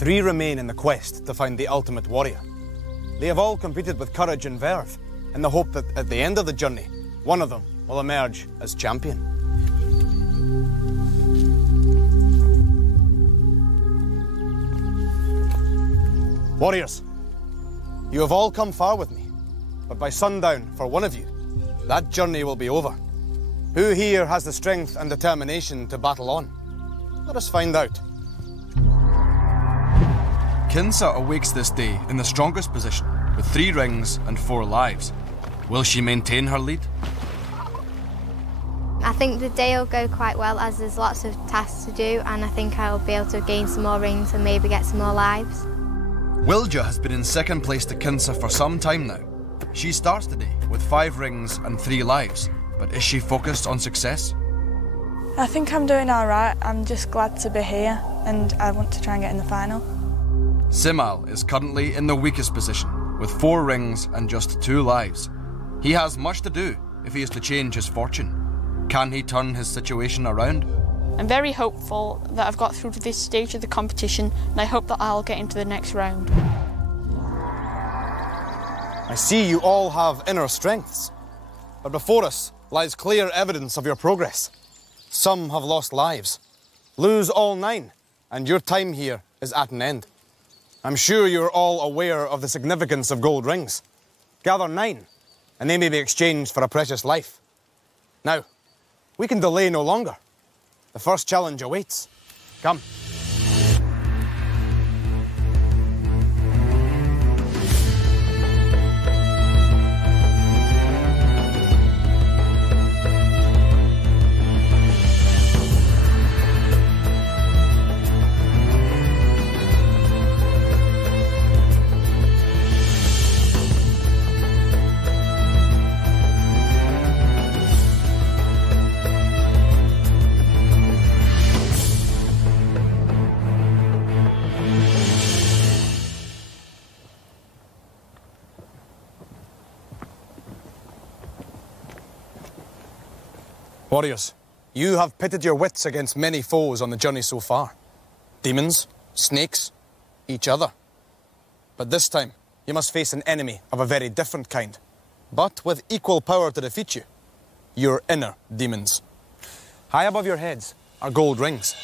3 remain in the quest to find the ultimate warrior. They have all competed with courage and verve, in the hope that at the end of the journey, one of them will emerge as champion. Warriors, you have all come far with me, but by sundown, for one of you, that journey will be over. Who here has the strength and determination to battle on? Let us find out. Kinsa awakes this day in the strongest position, with 3 rings and 4 lives. Will she maintain her lead? I think the day will go quite well, as there's lots of tasks to do, and I think I'll be able to gain some more rings and maybe get some more lives. Wilja has been in second place to Kinsa for some time now. She starts the day with 5 rings and 3 lives, but is she focused on success? I think I'm doing all right. I'm just glad to be here, and I want to try and get in the final. Simal is currently in the weakest position, with 4 rings and just 2 lives. He has much to do if he is to change his fortune. Can he turn his situation around? I'm very hopeful that I've got through to this stage of the competition, and I hope that I'll get into the next round. I see you all have inner strengths, but before us lies clear evidence of your progress. Some have lost lives. Lose all 9, and your time here is at an end. I'm sure you're all aware of the significance of gold rings. Gather 9, and they may be exchanged for a precious life. Now, we can delay no longer. The first challenge awaits. Come. Warriors, you have pitted your wits against many foes on the journey so far. Demons, snakes, each other. But this time, you must face an enemy of a very different kind, but with equal power to defeat you. Your inner demons. High above your heads are gold rings.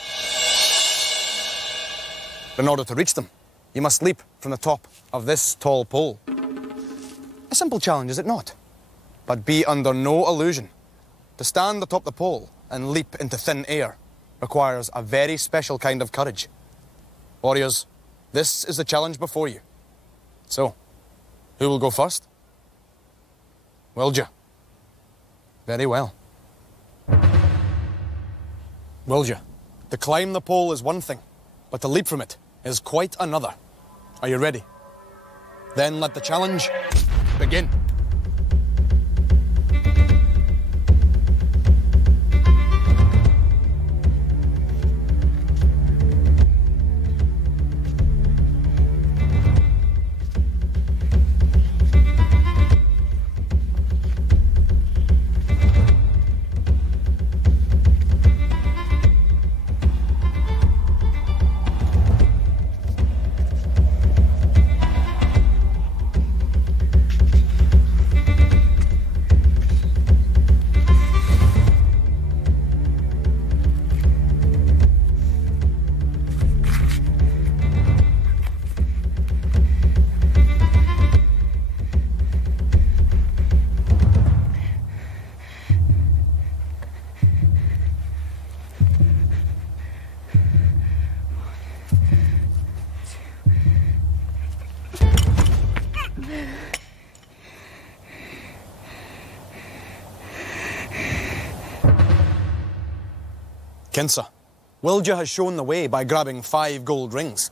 In order to reach them, you must leap from the top of this tall pole. A simple challenge, is it not? But be under no illusion. To stand atop the pole and leap into thin air requires a very special kind of courage. Warriors, this is the challenge before you. So, who will go first? Wilja. Very well. Wilja, to climb the pole is one thing, but to leap from it is quite another. Are you ready? Then let the challenge begin. Kinsa, Wilja has shown the way by grabbing 5 gold rings.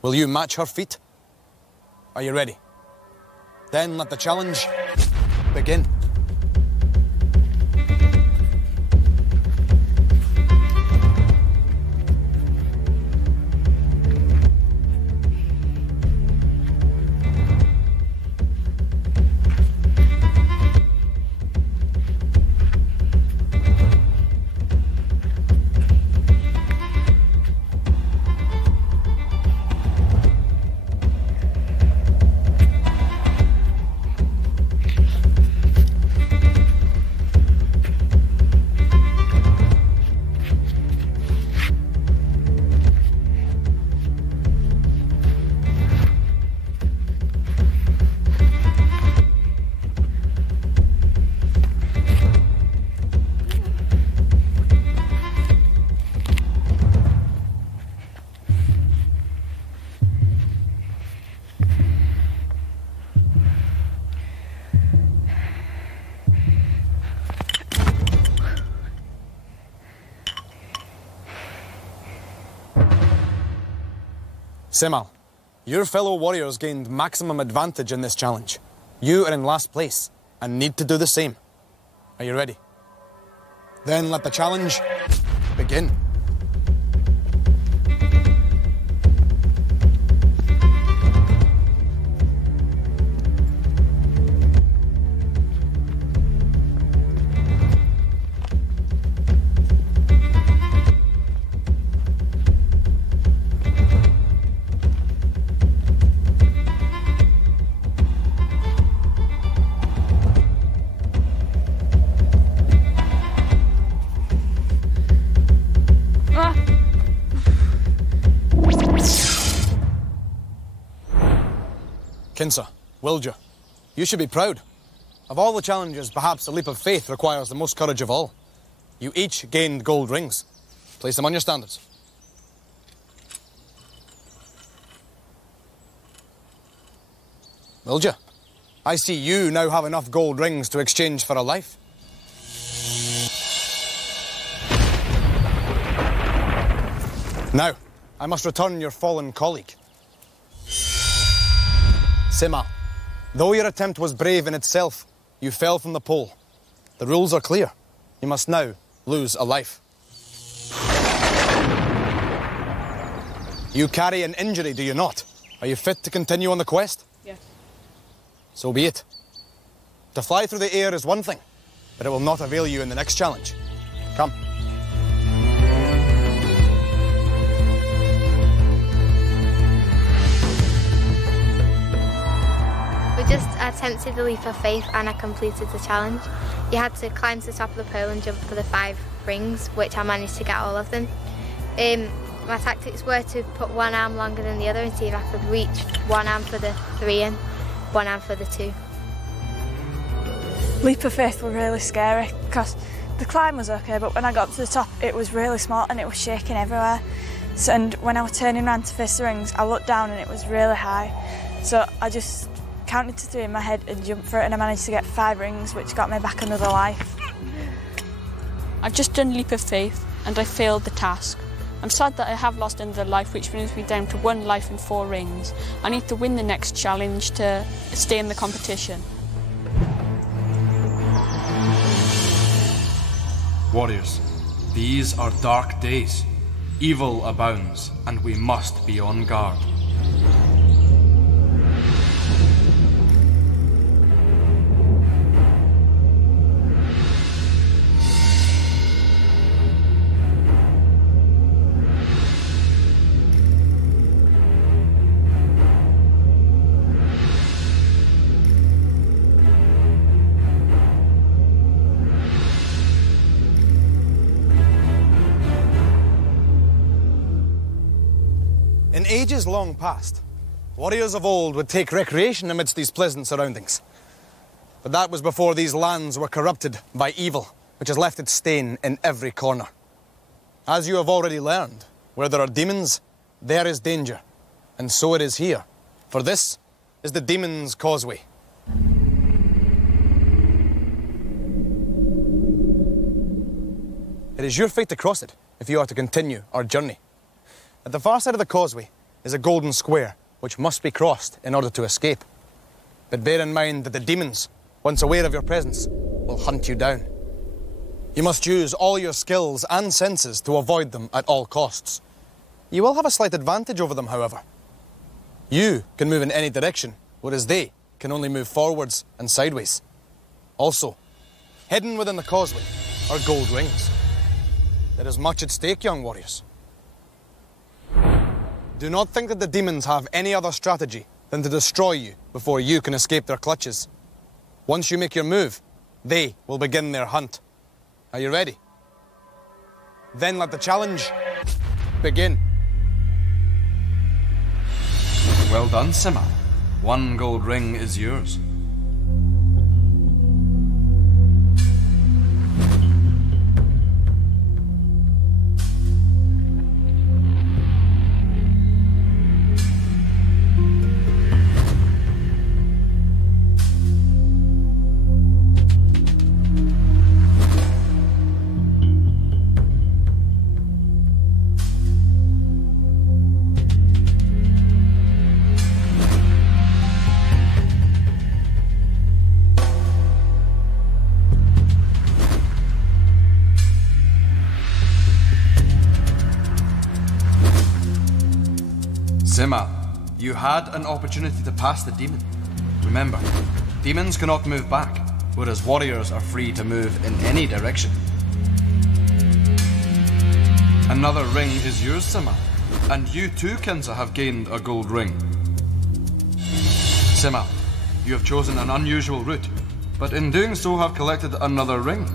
Will you match her feat? Are you ready? Then let the challenge begin. Simal, your fellow warriors gained maximum advantage in this challenge. You are in last place and need to do the same. Are you ready? Then let the challenge begin. Kinsa, Wilger, you should be proud. Of all the challenges, perhaps the leap of faith requires the most courage of all. You each gained gold rings. Place them on your standards. Wilger, I see you now have enough gold rings to exchange for a life. Now, I must return your fallen colleague. Simal, though your attempt was brave in itself, you fell from the pole. The rules are clear. You must now lose a life. You carry an injury, do you not? Are you fit to continue on the quest? Yes. So be it. To fly through the air is one thing, but it will not avail you in the next challenge. Come. We just attempted the leap of faith and I completed the challenge. You had to climb to the top of the pole and jump for the 5 rings, which I managed to get all of them. My tactics were to put one arm longer than the other and see if I could reach one arm for the 3 and one arm for the 2. Leap of faith were really scary because the climb was okay, but when I got to the top it was really small and it was shaking everywhere. So, and when I was turning around to face the rings, I looked down and it was really high. So I just counted to 3 in my head and jumped for it, and I managed to get 5 rings, which got me back another life. I've just done leap of faith and I failed the task. I'm sad that I have lost another life, which brings me down to 1 life and 4 rings. I need to win the next challenge to stay in the competition. Warriors, these are dark days. Evil abounds, and we must be on guard. In ages long past, warriors of old would take recreation amidst these pleasant surroundings. But that was before these lands were corrupted by evil, which has left its stain in every corner. As you have already learned, where there are demons, there is danger. And so it is here, for this is the Demon's Causeway. It is your fate to cross it if you are to continue our journey. At the far side of the causeway is a golden square, which must be crossed in order to escape. But bear in mind that the demons, once aware of your presence, will hunt you down. You must use all your skills and senses to avoid them at all costs. You will have a slight advantage over them, however. You can move in any direction, whereas they can only move forwards and sideways. Also, hidden within the causeway are gold rings. There is much at stake, young warriors. Do not think that the demons have any other strategy than to destroy you before you can escape their clutches. Once you make your move, they will begin their hunt. Are you ready? Then let the challenge begin. Well done, Simal. 1 gold ring is yours. Simal, you had an opportunity to pass the demon. Remember, demons cannot move back, whereas warriors are free to move in any direction. Another ring is yours, Simal, and you too, Kinsa, have gained a gold ring. Simal, you have chosen an unusual route, but in doing so have collected another ring.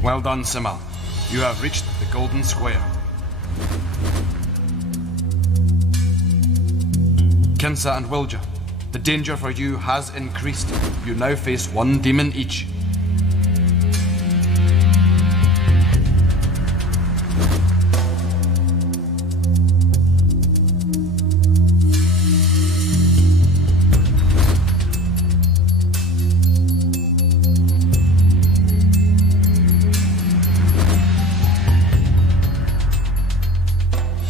Well done, Simal. You have reached the Golden Square. Kinsa and Wilja, the danger for you has increased. You now face one demon each.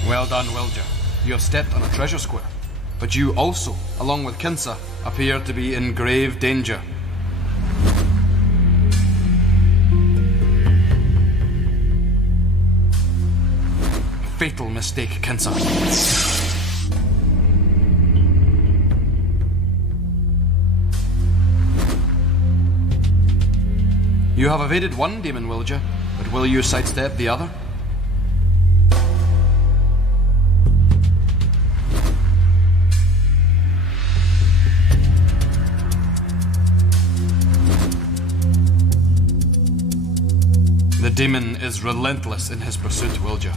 Well done, Wilja. You have stepped on a treasure square. But you also, along with Kinsa, appear to be in grave danger. Fatal mistake, Kinsa. You have evaded one demon, Wilja, but will you sidestep the other? The demon is relentless in his pursuit, Wilja.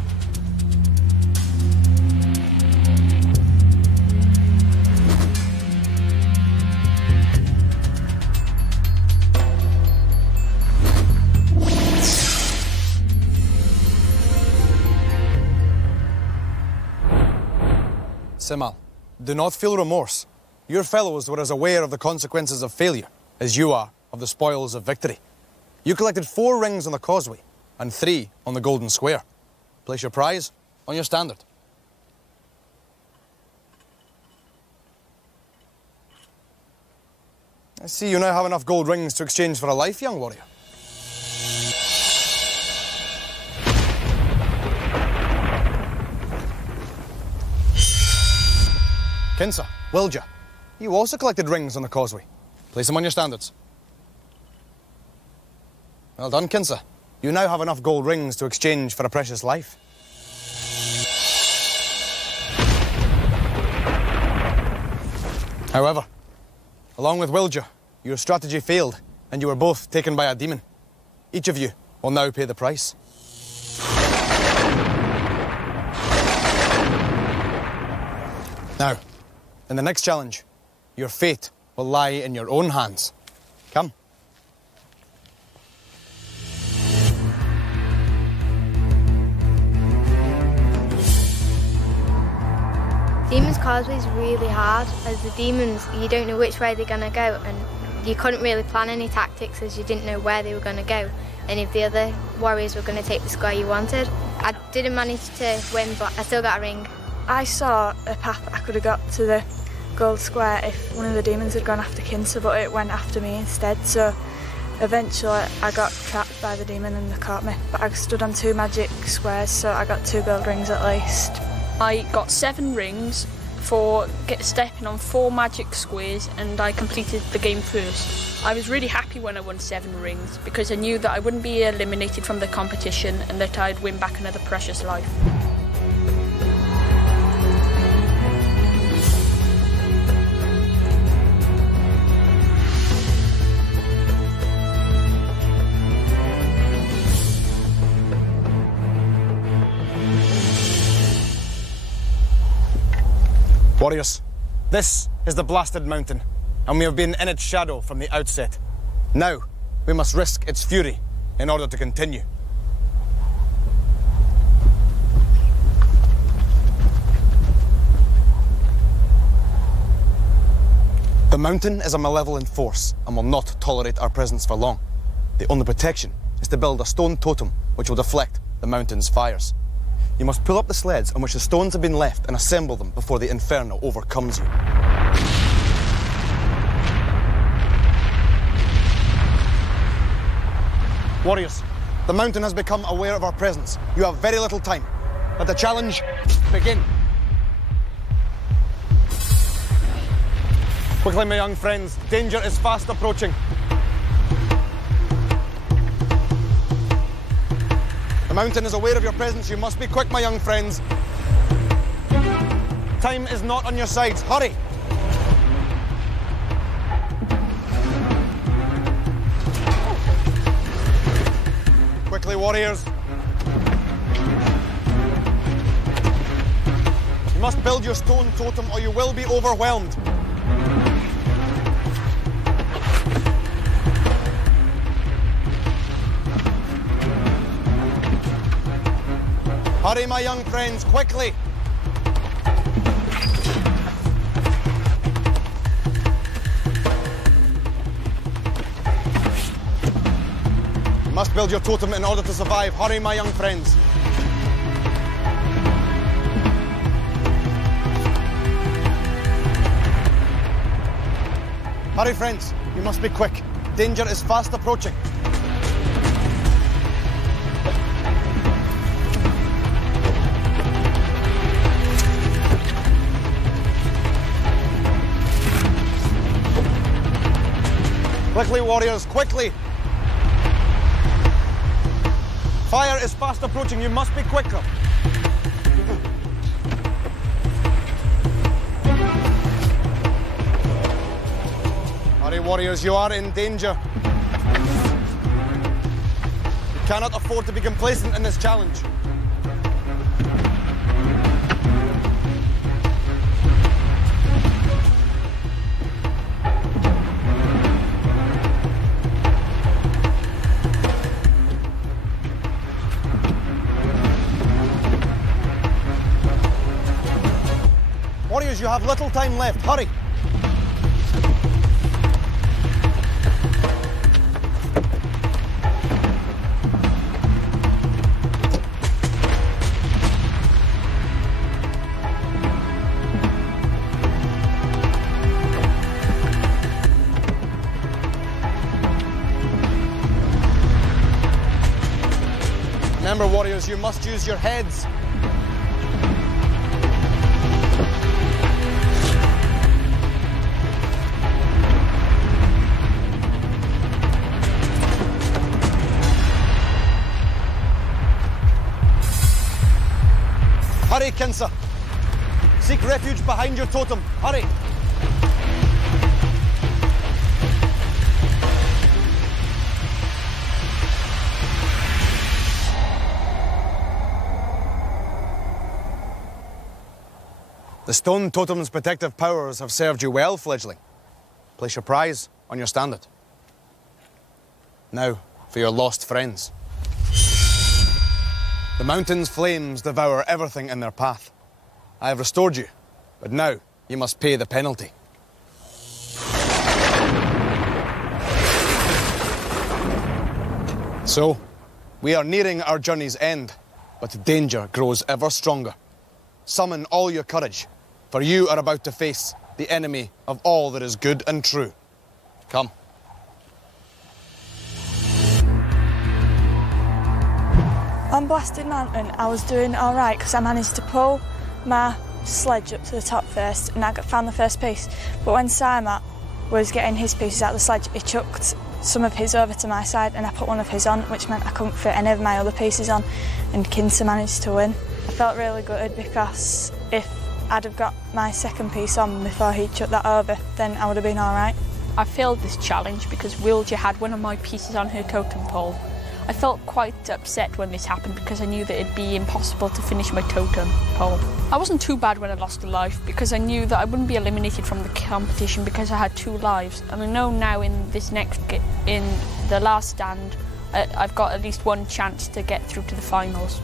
Simal, do not feel remorse. Your fellows were as aware of the consequences of failure as you are of the spoils of victory. You collected 4 rings on the causeway and 3 on the Golden Square. Place your prize on your standard. I see you now have enough gold rings to exchange for a life, young warrior. Kinsa, Wilja, you also collected rings on the causeway. Place them on your standards. Well done, Kinsa. You now have enough gold rings to exchange for a precious life. However, along with Wilja, your strategy failed and you were both taken by a demon. Each of you will now pay the price. Now, in the next challenge, your fate will lie in your own hands. Come. Demon's Causeway is really hard, as the demons, you don't know which way they're going to go, and you couldn't really plan any tactics as you didn't know where they were going to go, and if the other warriors were going to take the square you wanted. I didn't manage to win, but I still got a ring. I saw a path I could have got to the gold square if one of the demons had gone after Kinsa, but it went after me instead, so eventually I got trapped by the demon and they caught me. But I stood on 2 magic squares, so I got 2 gold rings at least. I got 7 rings for stepping on 4 magic squares, and I completed the game first. I was really happy when I won 7 rings because I knew that I wouldn't be eliminated from the competition and that I'd win back another precious life. Warriors, this is the blasted mountain, and we have been in its shadow from the outset. Now, we must risk its fury in order to continue. The mountain is a malevolent force and will not tolerate our presence for long. The only protection is to build a stone totem which will deflect the mountain's fires. You must pull up the sleds on which the stones have been left and assemble them before the inferno overcomes you. Warriors, the mountain has become aware of our presence. You have very little time. Let the challenge begin. Quickly, my young friends, danger is fast approaching. The mountain is aware of your presence. You must be quick, my young friends. Time is not on your side. Hurry! Quickly, warriors. You must build your stone totem or you will be overwhelmed. Hurry, my young friends, quickly! You must build your totem in order to survive. Hurry, my young friends. Hurry, friends. You must be quick. Danger is fast approaching. Quickly, warriors, quickly! Fire is fast approaching, you must be quicker. Hurry, warriors, you are in danger. You cannot afford to be complacent in this challenge. Warriors, you have little time left. Hurry! Remember, warriors, you must use your heads. Hurry, Kinsa. Seek refuge behind your totem. Hurry. The stone totem's protective powers have served you well, fledgling. Place your prize on your standard. Now, for your lost friends. The mountain's flames devour everything in their path. I have restored you, but now you must pay the penalty. So, we are nearing our journey's end, but danger grows ever stronger. Summon all your courage, for you are about to face the enemy of all that is good and true. Come. On Blasted Mountain, I was doing all right because I managed to pull my sledge up to the top first and I found the first piece. But when Simon was getting his pieces out of the sledge, he chucked some of his over to my side and I put one of his on, which meant I couldn't fit any of my other pieces on, and Kinsa managed to win. I felt really gutted because if I'd have got my second piece on before he chucked that over, then I would have been all right. I failed this challenge because Wilja had one of my pieces on her totem pole. I felt quite upset when this happened because I knew that it'd be impossible to finish my totem pole. I wasn't too bad when I lost a life because I knew that I wouldn't be eliminated from the competition because I had 2 lives. And I know now in the last stand, I've got at least 1 chance to get through to the finals.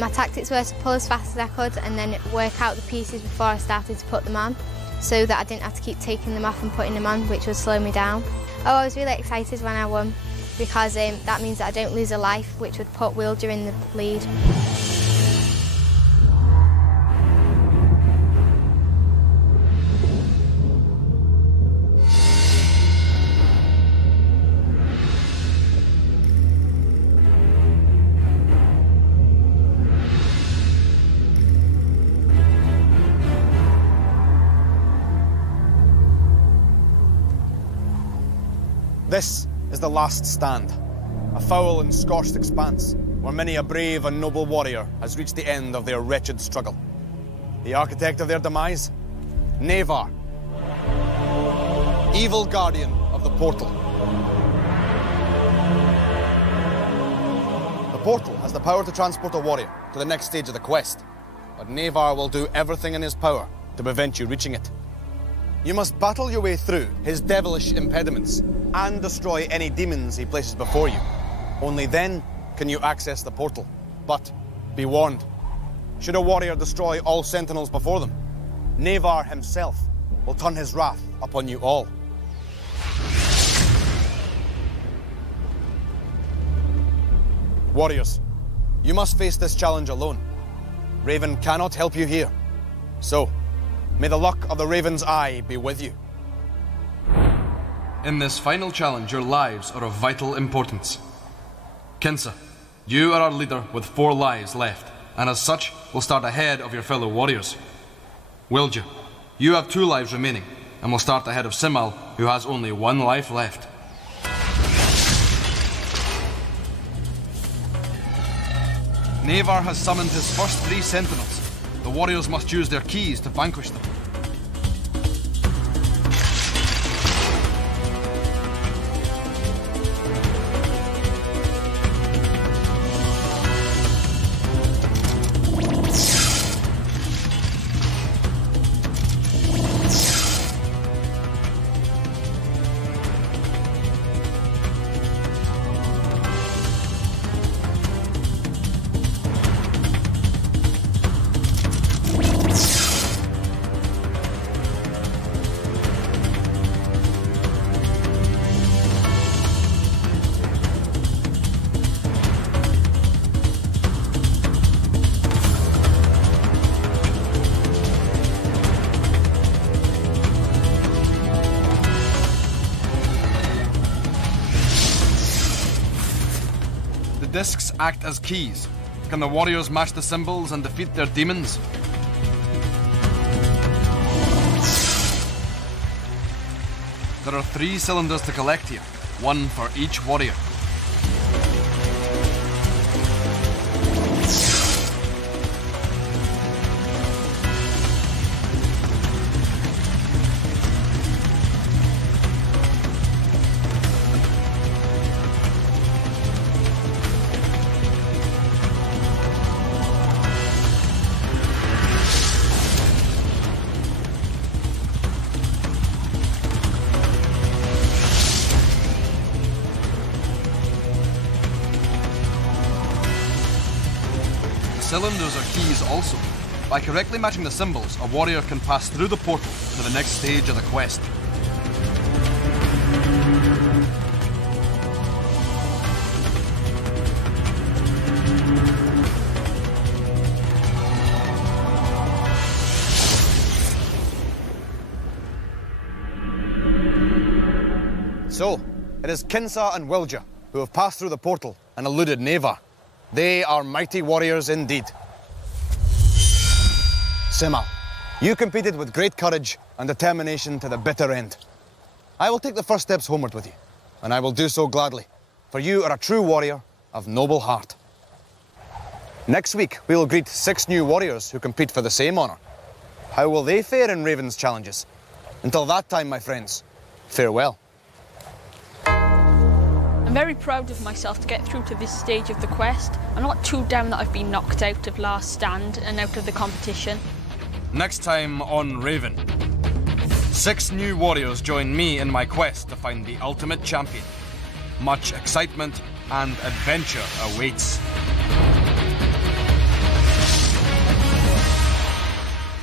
My tactics were to pull as fast as I could and then work out the pieces before I started to put them on, so that I didn't have to keep taking them off and putting them on, which would slow me down. Oh, I was really excited when I won, because that means that I don't lose a life, which would put Wilja in the lead. This is the last stand, a foul and scorched expanse where many a brave and noble warrior has reached the end of their wretched struggle. The architect of their demise? Navar, evil guardian of the portal. The portal has the power to transport a warrior to the next stage of the quest, but Navar will do everything in his power to prevent you reaching it. You must battle your way through his devilish impediments and destroy any demons he places before you. Only then can you access the portal. But be warned, should a warrior destroy all sentinels before them, Navar himself will turn his wrath upon you all. Warriors, you must face this challenge alone. Raven cannot help you here. So, may the luck of the Raven's Eye be with you. In this final challenge, your lives are of vital importance. Kinsa, you are our leader with 4 lives left, and as such, will start ahead of your fellow warriors. Wilja, you have 2 lives remaining, and will start ahead of Simal, who has only 1 life left. Navar has summoned his first 3 sentinels. The warriors must use their keys to vanquish them. Discs act as keys. Can the warriors match the symbols and defeat their demons? There are 3 cylinders to collect here, 1 for each warrior. Cylinders are keys also. By correctly matching the symbols, a warrior can pass through the portal to the next stage of the quest. So, it is Kinsa and Wilja who have passed through the portal and eluded Navar. They are mighty warriors indeed. Simal, you competed with great courage and determination to the bitter end. I will take the first steps homeward with you, and I will do so gladly, for you are a true warrior of noble heart. Next week, we will greet 6 new warriors who compete for the same honour. How will they fare in Raven's challenges? Until that time, my friends, farewell. I'm very proud of myself to get through to this stage of the quest. I'm not too down that I've been knocked out of last stand and out of the competition. Next time on Raven, 6 new warriors join me in my quest to find the ultimate champion. Much excitement and adventure awaits.